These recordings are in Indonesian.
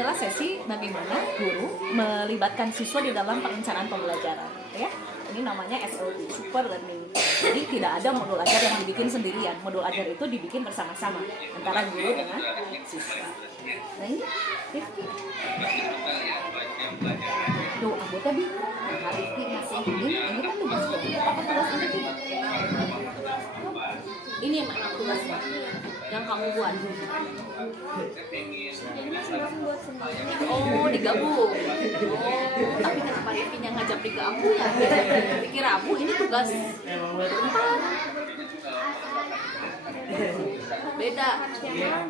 adalah sesi bagaimana guru melibatkan siswa di dalam perencanaan pembelajaran, ya. Ini namanya SLP, Super Learning. Jadi tidak ada modul ajar yang dibikin sendirian. Modul ajar itu dibikin bersama-sama antara guru dengan siswa. Nah ini Rifki. Tuh, anggota bingung. Nah, Rifki ngasih ini kan tugas kelompok apa tugas individu? Ini yang mana tugasnya? Yang kamu buat? Jadi masing-masing buat sendiri. Oh, digabung. Oh, tapi kenapa Rifki yang ngajak ke Abu ya? Pikir Abu ini tugas berempat. Beda.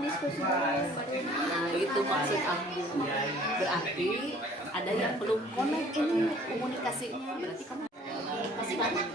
Diskusi Nah, itu maksud Abu. Berarti ada yang belum connect ini komunikasinya. Berarti kamu pasti banyak.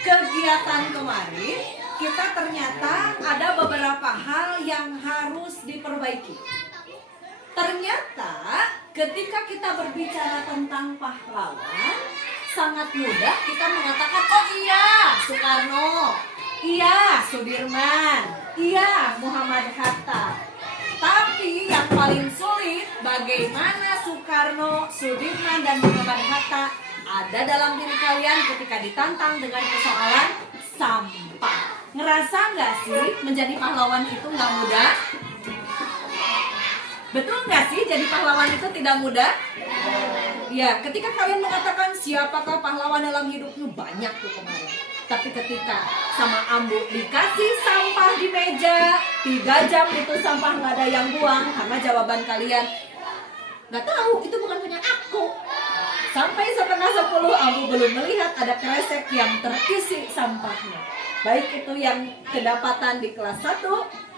Kegiatan kemarin kita ternyata ada beberapa hal yang harus diperbaiki. Ternyata ketika kita berbicara tentang pahlawan, sangat mudah kita mengatakan, oh iya Soekarno, iya Sudirman, iya Muhammad Hatta. Tapi yang paling sulit bagaimana Soekarno, Sudirman, dan Muhammad Hatta ada dalam diri kalian ketika ditantang dengan persoalan sampah. Ngerasa nggak sih menjadi pahlawan itu nggak mudah? Betul nggak sih jadi pahlawan itu tidak mudah? Ya, ketika kalian mengatakan siapakah pahlawan dalam hidupmu, banyak tuh kemarin. Tapi ketika sama Ambu dikasih sampah di meja, 3 jam itu sampah nggak ada yang buang karena jawaban kalian nggak tahu, itu bukan punya aku. Sampai 9:30 Ambu belum melihat ada kresek yang terisi sampahnya. Baik itu yang kedapatan di kelas 1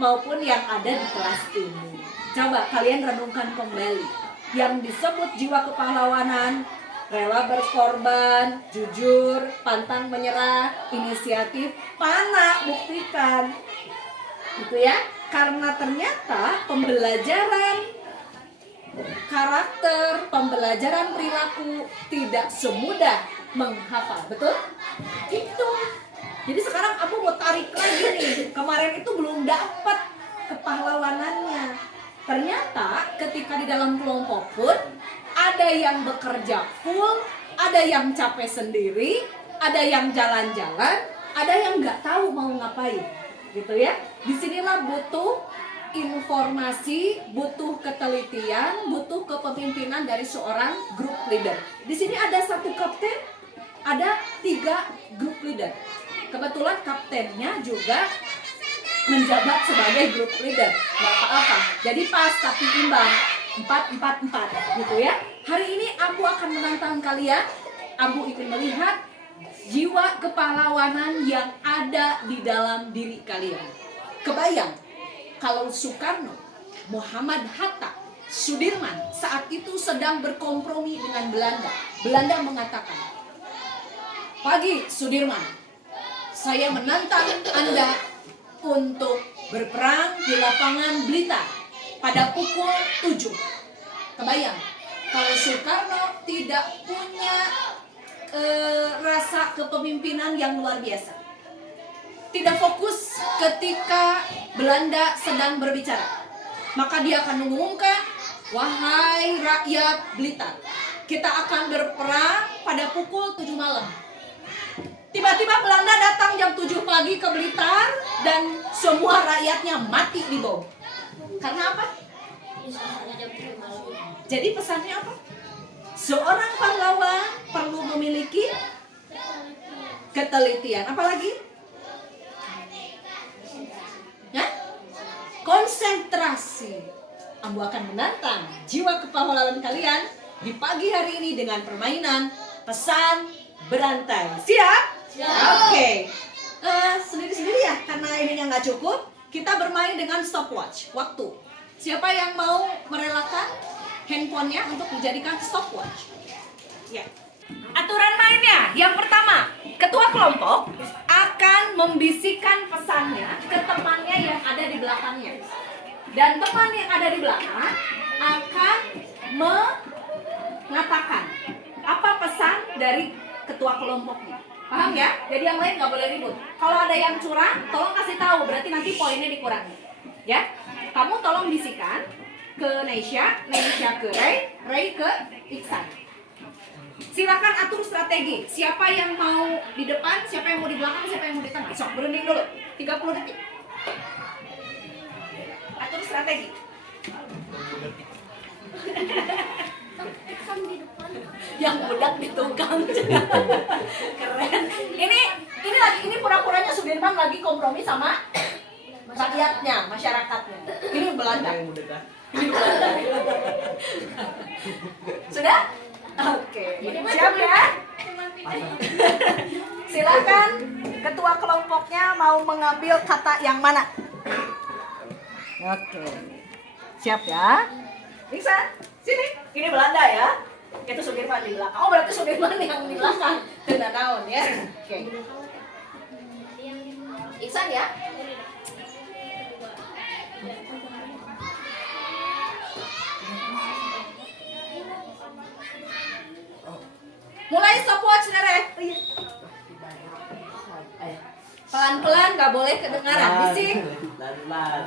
maupun yang ada di kelas ini. Coba kalian renungkan kembali. Yang disebut jiwa kepahlawanan, rela berkorban, jujur, pantang menyerah, inisiatif, mana buktikan. Gitu ya. Karena ternyata pembelajaran karakter, pembelajaran perilaku tidak semudah menghafal, betul? Itu. Jadi sekarang aku mau tarik lagi nih. Kemarin itu belum dapat kepahlawanannya. Ternyata ketika di dalam kelompok pun ada yang bekerja full, ada yang capek sendiri, ada yang jalan-jalan, ada yang nggak tahu mau ngapain, gitu ya. Disinilah butuh informasi, butuh ketelitian, butuh kepemimpinan dari seorang group leader. Di sini ada 1 kapten, ada 3 group leader. Kebetulan kaptennya juga menjabat sebagai group leader. Gak apa-apa. Jadi pas tapi imbang. 4-4-4 gitu ya. Hari ini Ambu akan menantang kalian. Ambu ingin melihat jiwa kepahlawanan yang ada di dalam diri kalian. Kebayang kalau Soekarno, Muhammad Hatta, Sudirman saat itu sedang berkompromi dengan Belanda. Belanda mengatakan, "Pagi Sudirman, saya menantang Anda untuk berperang di lapangan Blitar. pada pukul 7. Kebayang? Kalau Soekarno tidak punya rasa kepemimpinan yang luar biasa, tidak fokus ketika Belanda sedang berbicara, maka dia akan mengumumkan, wahai rakyat Blitar, kita akan berperang pada pukul 7 malam. Tiba-tiba Belanda datang jam 7 pagi ke Blitar dan semua rakyatnya mati di bom. Karena apa? Jadi pesannya apa? Seorang pahlawan perlu memiliki ketelitian. Apalagi? Ya? Konsentrasi. Ambu akan menantang jiwa kepahlawanan kalian di pagi hari ini dengan permainan pesan berantai. Siap? Oke. Sendiri-sendiri ya, karena ininya nggak cukup. Kita bermain dengan stopwatch, waktu. Siapa yang mau merelakan handphonenya untuk dijadikan stopwatch? Ya. Aturan mainnya, yang pertama, ketua kelompok akan membisikkan pesannya ke temannya yang ada di belakangnya. Dan teman yang ada di belakang akan mengatakan apa pesan dari ketua kelompoknya. Paham ya? Jadi yang lain nggak boleh ribut. Kalau ada yang curang, tolong kasih tahu. Berarti nanti poinnya dikurangi. Ya? Kamu tolong bisikan ke Neisha, Neisha ke Ray ke Iksan. Silakan atur strategi. Siapa yang mau di depan, siapa yang mau di belakang, siapa yang mau di tengah. Sok, berunding dulu. 30 detik. Atur strategi. Yang budak di tukang. Keren. Ini pura-puranya Sudirman lagi kompromi sama rakyatnya, masyarakatnya. Ini Belanda. Ini Belanda. Sudah? Oke. Siap ya? Silakan ketua kelompoknya mau mengambil kata yang mana? Oke. Siap ya? Bisa? Sini. Ini Belanda ya. Itu Sudirman di belakang. Oh, berarti Sudirman yang di belakang. Tidak tahu ya. Oke. Iksan ya. Mulai stopwatch Nere. Pelan-pelan, nggak boleh kedengaran. Bising. Pelan-pelan.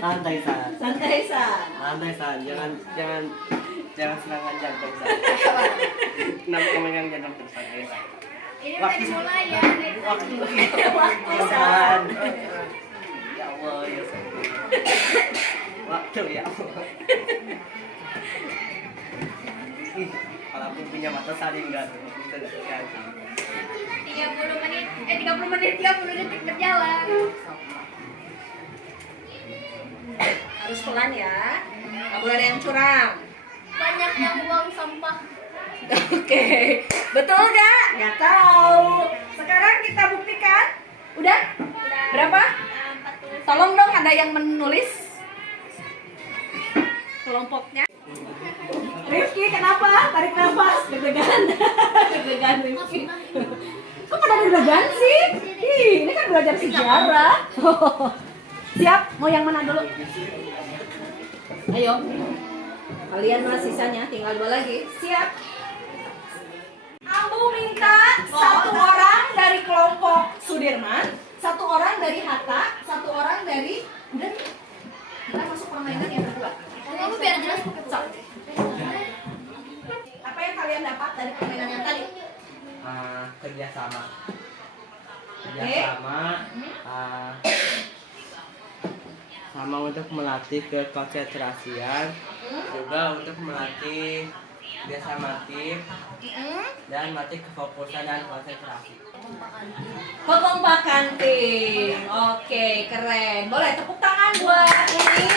Santai san. Santai san. Santai san. Jangan serangan jantung san. Kenapa memegang jantung terus san? Ayo san. Ini udah dimulai ya. Waktu San. Ya Allah ya san. Waktu ya Allah. Kalau aku punya mata saling enggak tuh. Bisa enggak kan? 30 menit 30 detik berjalan. Harus pelan ya. Nggak boleh ada yang curang. Banyak yang buang sampah. Oke, betul nggak? Nggak tahu. Sekarang kita buktikan. Udah? Berapa? 40. Tolong dong ada yang menulis kelompoknya. Rifki kenapa? Tarik nafas, deg-degan. Deg-degan Rifki. Kok pada deg-degan sih? Ih, ini kan belajar sejarah. Siap? Mau yang mana dulu? Ayo. Kalian mah sisanya tinggal 2 lagi. Siap? Ambu minta 1 orang dari kelompok Sudirman, 1 orang dari Hatta, 1 orang dari udah nih. Kita masuk permainan yang kedua. Kamu biar jelas pakai Sok. Apa yang kalian dapat dari permainan yang tadi? Kerjasama. Oke. Sama untuk melatih kekonsentrasian, juga untuk melatih biasa mati dan melatih kefokusan dan konsentrasi. Kekompakan tim. Oke, keren. Boleh tepuk tangan buat ini.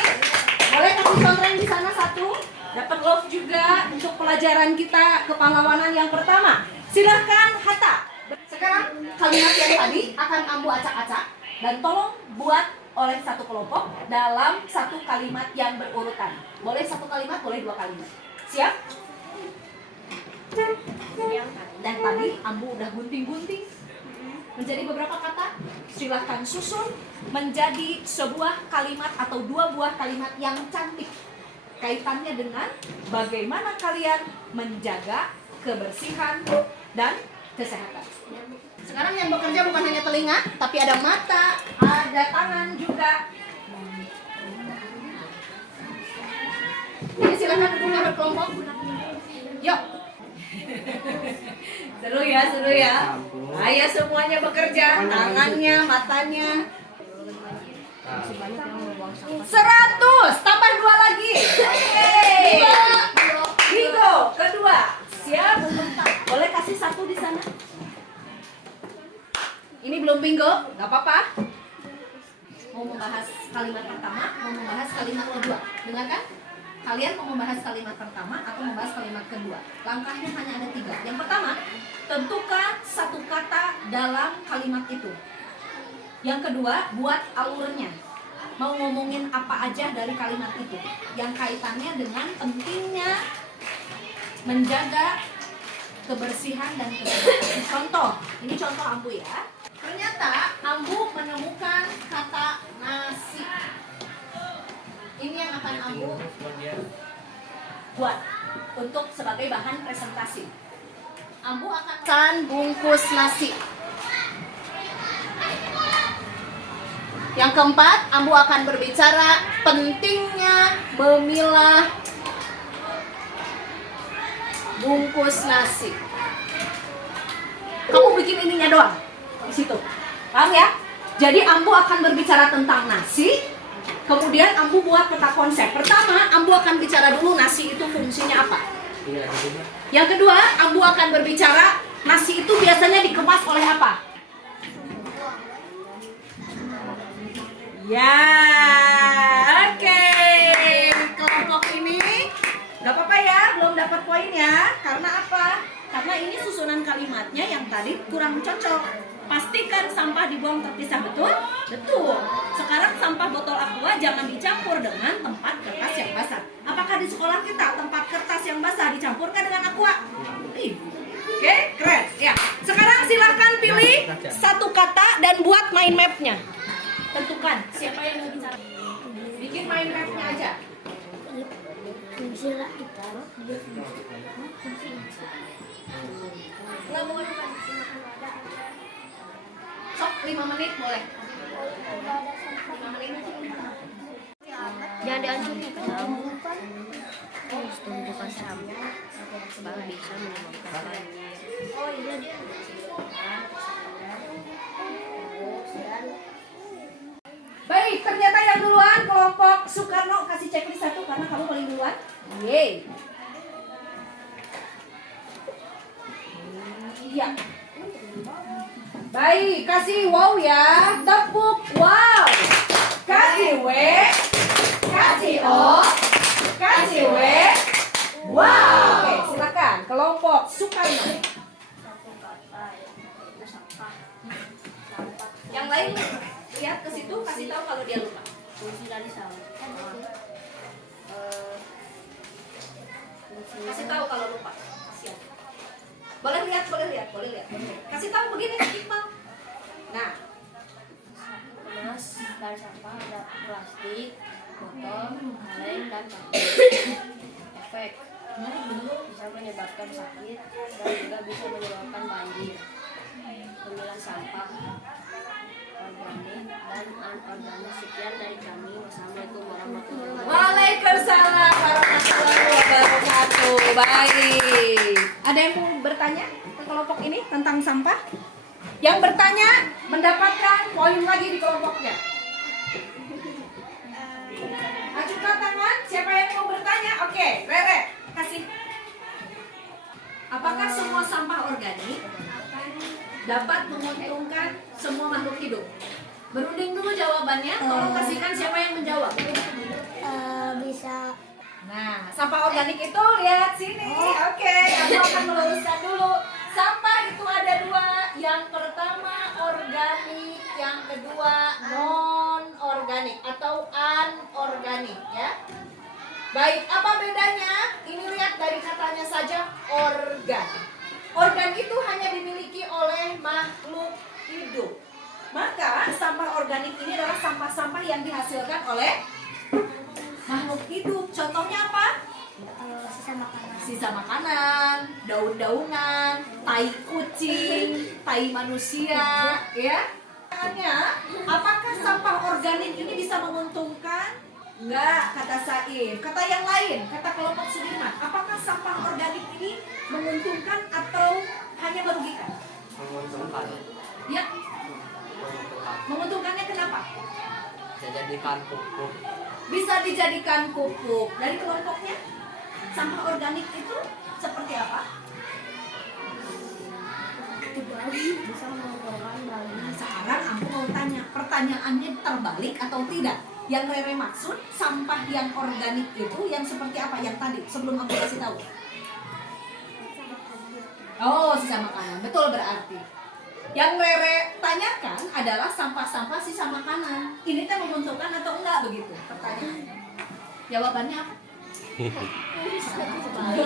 Boleh kasih contoh di sana 1. Dapat love juga untuk pelajaran kita kepahlawanan yang pertama. Silahkan Hatta. Sekarang kalimat yang tadi akan Ambu acak-acak dan tolong buat oleh 1 kelompok dalam 1 kalimat yang berurutan. Boleh 1 kalimat, boleh 2 kalimat. Siap? Dan tadi Ambu udah gunting-gunting. menjadi beberapa kata. Silahkan susun menjadi sebuah kalimat atau dua buah kalimat yang cantik. Kaitannya dengan bagaimana kalian menjaga kebersihan dan kesehatan. Sekarang yang bekerja bukan hanya telinga, tapi ada mata, ada tangan juga. Jadi silakan duduknya berkelompok. Yuk. Seru ya. Ayo semuanya bekerja, tangannya, matanya. 100, tambah 2 lagi. Yeay. Bingo, kedua. Siap. Boleh kasih satu di sana? Ini belum bingo, nggak apa-apa. Mau membahas kalimat pertama, mau membahas kalimat kedua. Dengarkan? Kalian mau membahas kalimat pertama atau membahas kalimat kedua? Langkahnya hanya ada 3. Yang pertama, tentukan satu kata dalam kalimat itu. Yang kedua, buat alurnya. Mau ngomongin apa aja dari kalimat itu yang kaitannya dengan pentingnya menjaga kebersihan dan kesehatan. Contoh, ini contoh Ambu ya. Ternyata Ambu menemukan kata nasi. Ini yang akan Ambu buat untuk sebagai bahan presentasi. Ambu akan pesan bungkus nasi. Yang keempat, Ambu akan berbicara pentingnya memilah bungkus nasi. Kamu bikin ininya doang di situ. Paham ya? Jadi Ambu akan berbicara tentang nasi. Kemudian Ambu buat peta konsep. Pertama, Ambu akan bicara dulu nasi itu fungsinya apa. Yang kedua, Ambu akan berbicara nasi itu biasanya dikemas oleh apa. Ya, oke. Kelompok ini gak apa-apa ya, belum dapat poin ya. Karena apa? Karena ini susunan kalimatnya yang tadi kurang cocok. Pastikan sampah dibuang terpisah, betul? Betul. Sekarang sampah botol aqua jangan dicampur dengan tempat kertas yang basah. Apakah di sekolah kita tempat kertas yang basah dicampurkan dengan aqua? Oke, keren. Ya. Sekarang silahkan pilih satu kata dan buat mind mapnya. Tentukan siapa yang mau bicara. Bikin mind mapnya aja. Sok 5 menit boleh. 5 menit. Jangan dihancurin. Tumpukan sampah sebab bisa menyebabkan banjir. Oh iya dia. Baik, ternyata yang duluan kelompok Soekarno kasih checklist 1 karena kamu paling duluan. Yeay. Iya. Baik, kasih wow ya. Tepuk wow. Kasih W. Kasih O. Kasih W. Wow. Oke, silakan kelompok Soekarno. Yang lain lihat ke situ, kasih tahu kalau dia lupa. Fungsi tadi salah. Kasih tahu kalau lupa. Kasihan. Boleh lihat. Kasih tahu begini, Iqbal. Nah, Kemas dari sampah ada plastik, botol, kaleng, dan paku. Efek bisa menyebabkan sakit dan juga bisa menyebabkan banjir. Pemilah sampah organik dan anorganik. Sekian dari kami. Wassalamualaikum warahmatullahi wabarakatuh. Waalaikumsalam warahmatullahi wabarakatuh. Baik. Ada yang mau bertanya ke kelompok ini tentang sampah? Yang bertanya mendapatkan poin lagi di kelompoknya. Ajukan tangan. Siapa yang mau bertanya? Oke, Rere, kasih. Apakah semua sampah organik dapat menguntungkan semua makhluk hidup? Berunding dulu jawabannya. Tolong kasihkan siapa yang menjawab. Bisa. Nah, sampah organik itu lihat sini. Oke, aku akan meluruskan dulu. Sampah itu ada 2. Yang pertama organik, yang kedua non organik atau anorganik ya. Baik, apa bedanya? Ini lihat dari katanya saja organ. Organ itu hanya dimiliki oleh makhluk hidup. Maka sampah organik ini adalah sampah-sampah yang dihasilkan oleh makhluk hidup. Contohnya apa? Sisa makanan. Sisa makanan, daun-daunan, tai kucing, tai manusia, ya. Apakah sampah organik ini bisa menguntungkan? Enggak, kata Saif. Kata yang lain, kata kelompok Sudirman, apakah sampah organik ini menguntungkan atau hanya merugikan? Menguntungkan. Ya, Menguntungkan. menguntungkannya kenapa? Bisa jadikan pupuk. Bisa dijadikan pupuk. Dari kelompoknya, sampah organik itu seperti apa? Bisa mengumpulkan bagi. Sekarang aku mau tanya, pertanyaannya terbalik atau tidak? Yang Rere maksud sampah yang organik itu yang seperti apa yang tadi sebelum aku kasih tahu? Oh, sisa makanan. Betul berarti. Yang Rere tanyakan adalah sampah-sampah sisa makanan. Ini teh menguntungkan atau enggak begitu? Pertanyaannya. Jawabannya apa?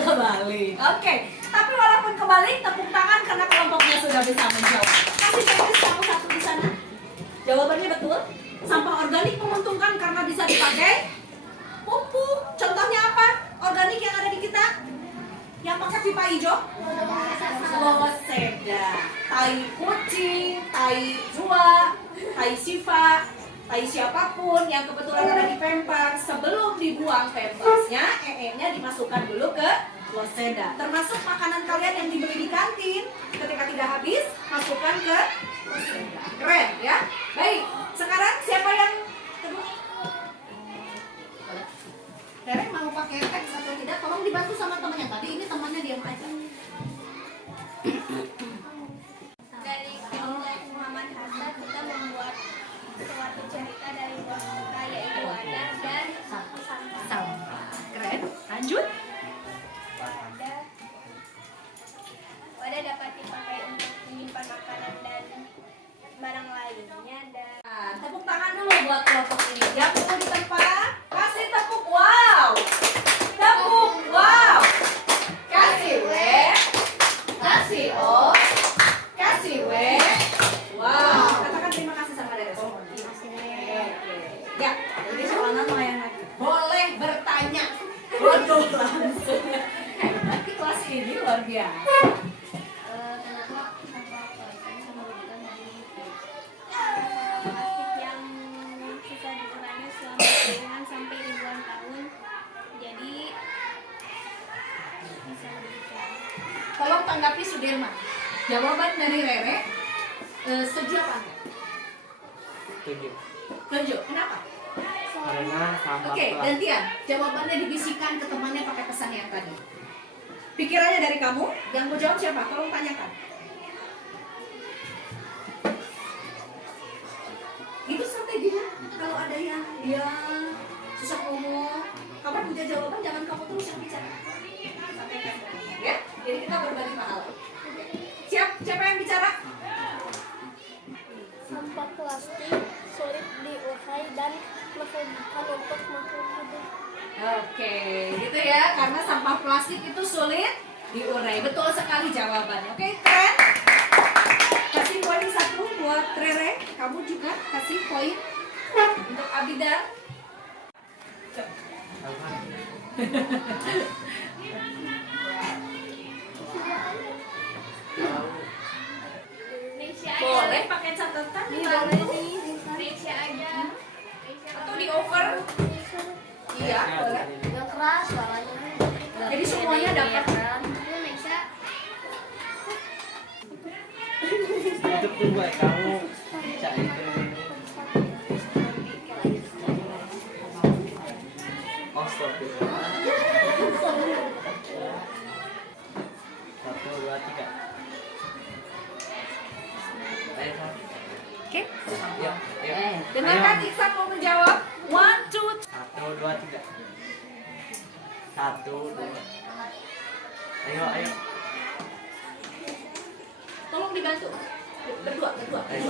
Kebalik. Oke. Tapi walaupun kebalik, tepuk tangan karena kelompoknya sudah bisa menjawab. Kasih checklist kamu satu di sana. Jawabannya betul. Sampah organik menguntungkan karena bisa dipakai pupuk. Contohnya apa? Organik yang ada di kita? Yang pakai pipa hijau? Loseda. Tai kucing, tai zua, tai sifa, tai siapapun yang kebetulan ada di Pampers, sebelum dibuang Pampersnya, nya dimasukkan dulu ke loseda. Termasuk makanan kalian yang dibeli di kantin, ketika tidak habis, masukkan ke loseda. Keren ya? Baik, sekarang siapa yang kedua? Rere mau pakai teks atau tidak? Tolong dibantu sama temannya. Tadi ini temannya diam aja. Dari Komplek Muhammad Hasan kita membuat suatu cerita dari boneka yaitu wadah dan sampah. Sampah. Keren. Lanjut. Wadah dapat dipakai untuk menyimpan makanan dan barang lainnya dan Tepuk tangan dulu buat kelompok ini. Yang perlu ditempa, kasih tepuk wow. Tepuk wow. Kasih W. Kasih O. Kasih W. Wow. Katakan terima kasih sama Dede. Ya, jadi soalnya lumayan lagi. Boleh bertanya. Waduh langsung. Hebat di kelas ini luar biasa. Kenapa sampah plastik bisa merugikan bagi plastik yang susah diurainya selama puluhan sampai ribuan tahun jadi bisa merugikan. Tolong tanggapi Sudirman. Jawaban dari Rere, setuju apa enggak? Setuju. Setuju. Kenapa? Karena sampah Oke, plastik. gantian. Jawabannya dibisikkan ke temannya pakai pesan yang tadi. Pikirannya dari kamu, yang mau jawab siapa? Tolong tanyakan. Itu strateginya. Kalau ada yang dia susah ngomong, kamu punya jawaban, jangan kamu terus yang bicara. Sampaikan. Ya, jadi kita berbagi pahala. Siapa yang bicara? Sampah plastik sulit diurai dan merugikan untuk makhluk hidup. Oke, gitu ya. Karena sampah plastik itu sulit diurai. Betul sekali jawabannya. Oke, keren. Kasih poin 1 buat Rere. Kamu juga kasih poin untuk Abida. Risha Boleh pakai catatan di Risha aja. atau di over. Iya, boleh. yang keras suaranya. Jadi semuanya dapat. Itu Risha. Untuk dua kamu bisa itu. Oh, stop ya. 1, 2, 3. Ayo, Sam. Oke. Yuk, yuk. Dengarkan Ayo. Iksan mau menjawab. 1, 2, 1, 2, 3. 1, 2. Ayo, ayo. tolong dibantu. Berdua. Ayo.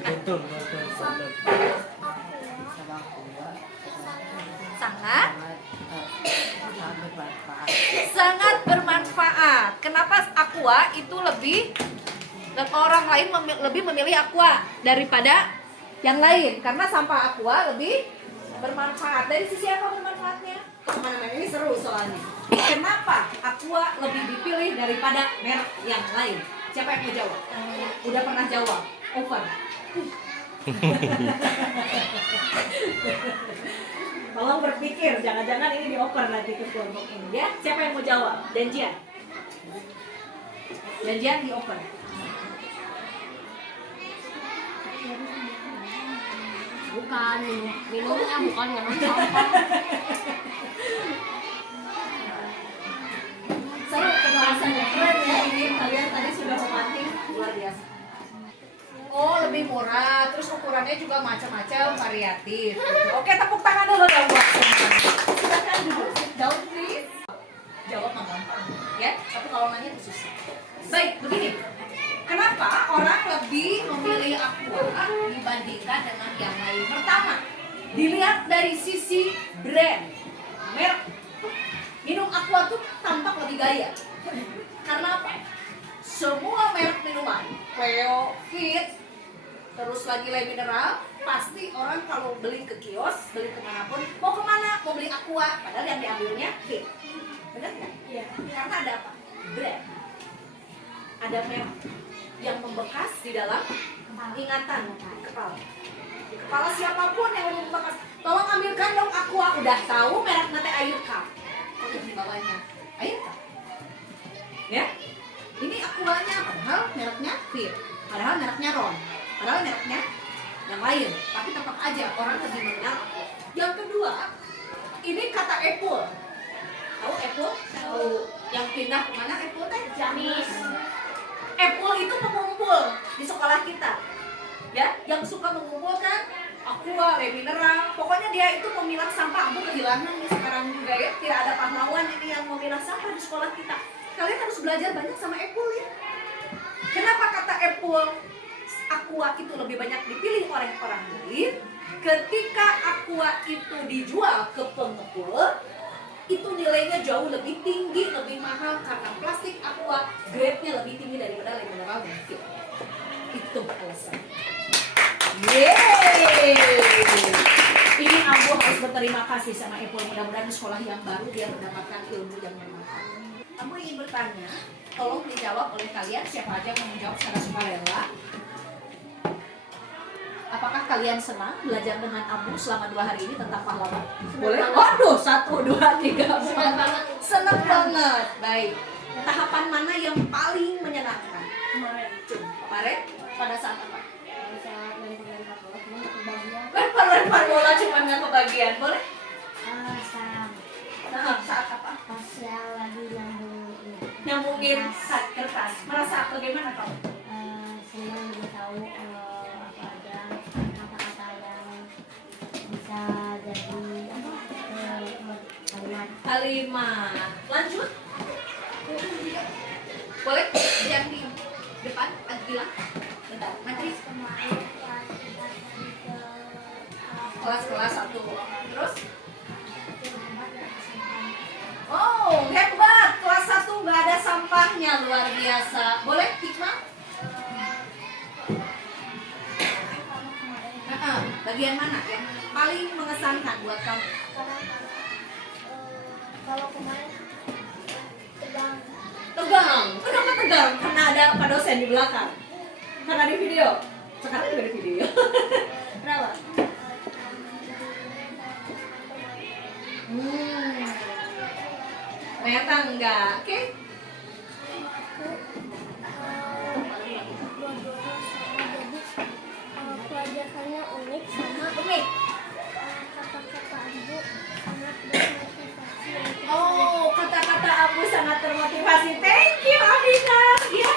Tuntun. Sangat bermanfaat. Kenapa aqua itu lebih Dan orang lain lebih memilih aqua daripada yang lain karena sampah aqua lebih bermanfaat. Dari sisi apa bermanfaatnya? Kemana-mana ini seru soalnya. Kenapa aqua lebih dipilih daripada merek yang lain? Siapa yang mau jawab? Udah pernah jawab? Open. Tolong berpikir, jangan-jangan ini dioper nanti ke kelompok ini ya. Siapa yang mau jawab? Janjian. Janjian dioper. Bukan minumnya, bukan nggak sampah. Seru pembahasannya, keren ya ini. Kalian tadi sudah memantik luar biasa. Oh, lebih murah, terus ukurannya juga macam-macam, variatif. Oke, tepuk tangan dulu dong buat semuanya. Silakan duduk, sit down please. Jawab mah gampang, ya. Tapi kalau nanya itu susah. Baik, begini. Kenapa orang lebih memilih aqua dibandingkan dengan yang lain? Pertama, dilihat dari sisi brand, merek. Minum aqua tuh tampak lebih gaya. Karena apa? Semua merek minuman, Cleo, Fit, terus lagi Le Mineral, pasti orang kalau beli ke kios, beli kemanapun, mau kemana? Mau beli aqua, padahal yang diambilnya Fit. Benar nggak? Iya. Karena ada apa? Brand. Ada merek yang membekas di dalam ingatan kepala. Di kepala siapapun yang membekas. Tolong ambilkan dong aqua, udah tahu merek nanti air cup. Oh, di bawahnya air cup. Ya? Ini aquanya padahal mereknya Fit, padahal mereknya Ron, padahal mereknya yang lain. Tapi tetap aja orang lebih mengenal aqua. Yang kedua, ini kata Apple. Tahu Apple? Tahu. Yang pindah kemana Apple teh? Jamis. Apple itu pengumpul di sekolah kita, ya, yang suka mengumpulkan aqua, Le Mineral. Pokoknya dia itu memilah sampah. Aku kehilangan nih sekarang juga ya. Tidak ada pahlawan ini yang memilah sampah di sekolah kita. Kalian harus belajar banyak sama Apple ya. Kenapa kata Apple aqua itu lebih banyak dipilih oleh orang lain? Ketika aqua itu dijual ke pengepul, itu nilainya jauh lebih tinggi, lebih mahal karena plastik aqua grade-nya lebih tinggi daripada Le Mineral dan Fit. Itu alasan. Yeay. Ini Abu harus berterima kasih sama Apple. Mudah-mudahan di sekolah yang baru dia mendapatkan ilmu yang bermanfaat. Kamu ingin bertanya, tolong dijawab oleh kalian. Siapa aja yang mau menjawab secara sukarela. Apakah kalian senang belajar dengan Abu selama 2 hari ini tentang pahlawan? Boleh? Waduh, 1, 2, 3, 4. Senang banget. Baik. Tahapan mana yang paling menyenangkan? Kemarin? Pada saat apa? Saat lempar-lempar bola cuma nggak kebagian. Lempar bola cuma nggak kebagian. Boleh? Saat apa? Pas yang lagi Nyambungin kertas. Merasa bagaimana kamu? senang bisa tahu apa aja kata-kata yang bisa jadi Kalimat. Lanjut. Boleh? Yang di depan, Agila. Bentar, Matris. Kelas 1. Terus? Oh, hebat. Kelas 1 nggak ada sampahnya, luar biasa. Boleh, Hikmah? Bagian mana yang paling mengesankan buat kamu? kalau kemarin tegang. Tegang. Kenapa tegang? Karena ada Pak dosen di belakang. Karena di video. Sekarang juga di video. Kenapa? Ternyata enggak. Oke? Pelajarannya unik sama Unik. kata-kata Abu sangat bermotivasi. Oh, kata-kata Abu sangat termotivasi. Thank you, Abina. Ya.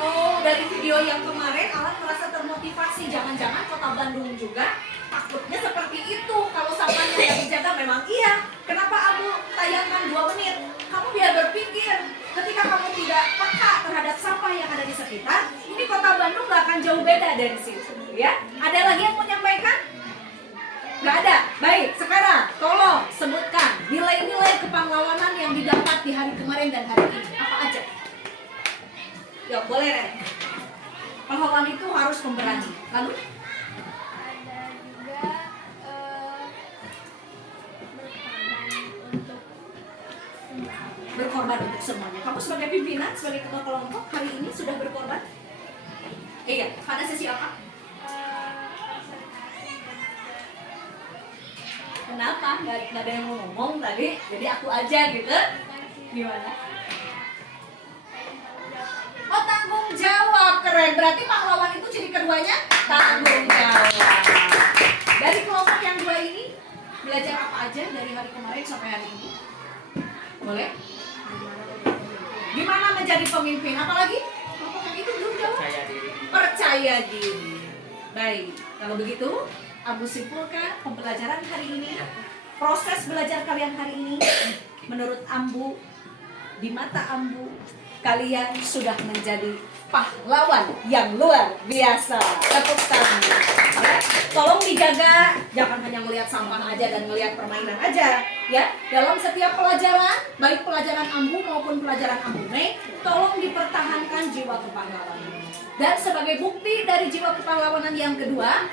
Oh, dari video yang kemarin Alan merasa termotivasi. Jangan-jangan Kota Bandung juga takutnya seperti itu. Kalau sampahnya yang dijaga memang iya. Kenapa Abu tayangkan 2 menit? Kamu biar berpikir. Ketika kamu tidak peka terhadap sampah yang ada di sekitar, ini Kota Bandung gak akan jauh beda dari situ. Ya? Ada lagi yang mau menyampaikan? Gak ada. Baik. di hari kemarin dan hari ini? Apa aja? Ya boleh Ren. Pahlawan itu harus pemberani. Lalu Ada juga berkorban untuk semuanya. Kamu sebagai pimpinan, sebagai ketua kelompok hari ini sudah berkorban? Iya. Pada sesi apa? Kenapa? Nggak ada yang mau ngomong tadi, jadi aku aja gitu. Gimana? Oh, tanggung jawab. Keren. Berarti pahlawan itu ciri keduanya tanggung jawab. Dari kelompok yang dua ini belajar apa aja dari hari kemarin sampai hari ini? Boleh? Gimana menjadi pemimpin? Apalagi kelompok yang itu belum jawab. Percaya diri. Percaya diri. Baik, kalau begitu Abu simpulkan pembelajaran hari ini. Proses belajar kalian hari ini, menurut Ambu, di mata Ambu, kalian sudah menjadi pahlawan yang luar biasa. Tepuk tangan. Ya, tolong dijaga, jangan hanya melihat sampah aja dan melihat permainan aja. Ya, dalam setiap pelajaran, baik pelajaran Ambu maupun pelajaran Ambu Mei, tolong dipertahankan jiwa kepahlawanan. Dan sebagai bukti dari jiwa kepahlawanan yang kedua,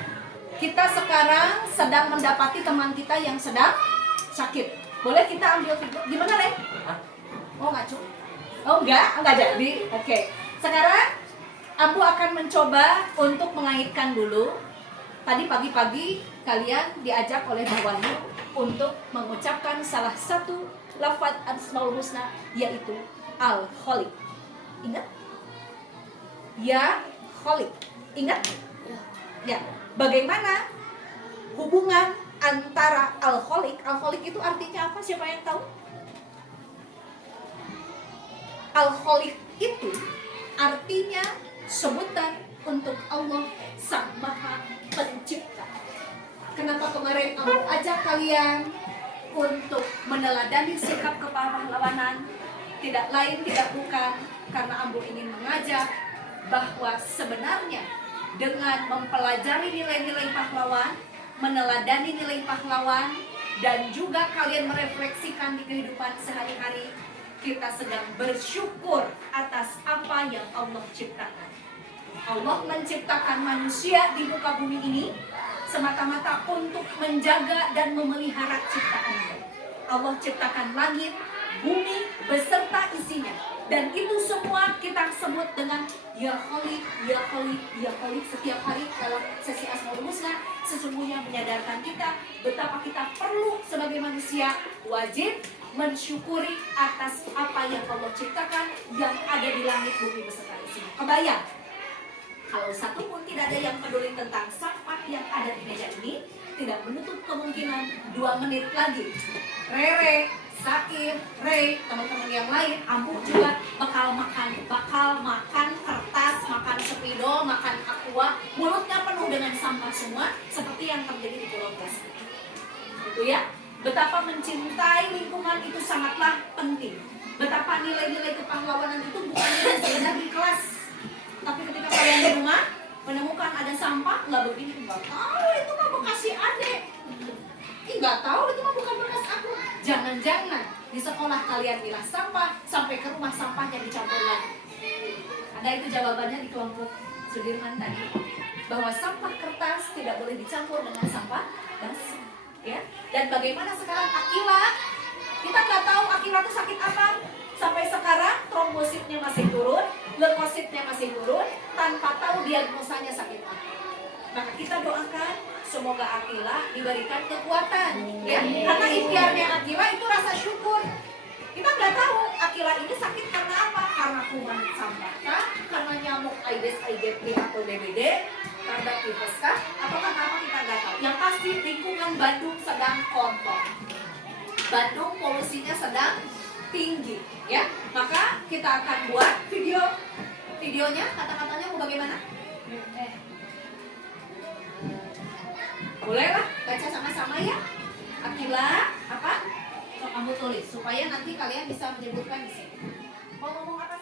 kita sekarang sedang mendapati teman kita yang sedang sakit. Boleh kita ambil video? Gimana, Ren? Oh, nggak cukup. Oh, enggak jadi. Oke. Sekarang Ambu akan mencoba untuk mengaitkan dulu. Tadi pagi-pagi kalian diajak oleh Mbak Wahyu untuk mengucapkan salah satu lafaz Asmaul Husna, yaitu Al-Khaliq. Ingat? Ya, Khaliq. Ingat? Ya. Bagaimana hubungan antara Al-Khaliq? Al-Khaliq itu artinya apa? Siapa yang tahu? Al-Khaliq itu artinya sebutan untuk Allah Sang Maha Pencipta. Kenapa kemarin Ambu ajak kalian untuk meneladani sikap kepahlawanan? Tidak lain tidak bukan karena Ambu ingin mengajak bahwa sebenarnya dengan mempelajari nilai-nilai pahlawan, meneladani nilai pahlawan, dan juga kalian merefleksikan di kehidupan sehari-hari, kita sedang bersyukur atas apa yang Allah ciptakan. Allah menciptakan manusia di muka bumi ini semata-mata untuk menjaga dan memelihara ciptaannya. Allah ciptakan langit, bumi, beserta isinya. Dan itu semua kita sebut dengan Ya Khaliq, Ya Khaliq, Ya Khaliq. Setiap hari dalam sesi Asmaul Husna sesungguhnya menyadarkan kita betapa kita perlu sebagai manusia wajib mensyukuri atas apa yang Allah ciptakan yang ada di langit bumi beserta isinya. Kebayang? Kalau satu pun tidak ada yang peduli tentang sampah yang ada di meja ini, tidak menutup kemungkinan 2 menit lagi Rere, Saif, Ray, teman-teman yang lain, Ambu juga bakal makan kertas, makan spidol, makan aqua, mulutnya penuh dengan sampah semua, seperti yang terjadi di Pulau Plastik. Gitu ya. Betapa mencintai lingkungan itu sangatlah penting. Betapa nilai-nilai kepahlawanan itu bukan sekedar di kelas, tapi ketika kalian di rumah menemukan ada sampah, nggak begini, nggak tahu itu mah bekas si adek. Nggak tahu itu mah bukan bekas aku. Jangan-jangan di sekolah kalian milah sampah, sampai ke rumah sampahnya dicampur lagi. Ada itu jawabannya di kelompok Sudirman tadi, bahwa sampah kertas tidak boleh dicampur dengan sampah plastik. Ya. Dan bagaimana sekarang Akila? Kita nggak tahu Akila itu sakit apa. Sampai sekarang trombositnya masih turun, leukositnya masih turun, tanpa tahu diagnosanya sakit apa. Maka kita doakan semoga Akila diberikan kekuatan, ya. Karena ikhtiarnya Akila itu rasa syukur. Kita nggak tahu Akila ini sakit karena apa? Karena kuman sampah kah? Karena nyamuk Aedes aegypti atau DBD? Karena tipes kah? Atau karena apa kita nggak tahu. Yang pasti lingkungan Bandung sedang kotor. Bandung polusinya sedang tinggi, ya. Maka kita akan buat videonya. Kata-katanya mau bagaimana? Boleh lah, baca sama-sama ya. Akila apa? So, kamu tulis supaya nanti kalian bisa menyebutkan di sini. Mau ngomong apa?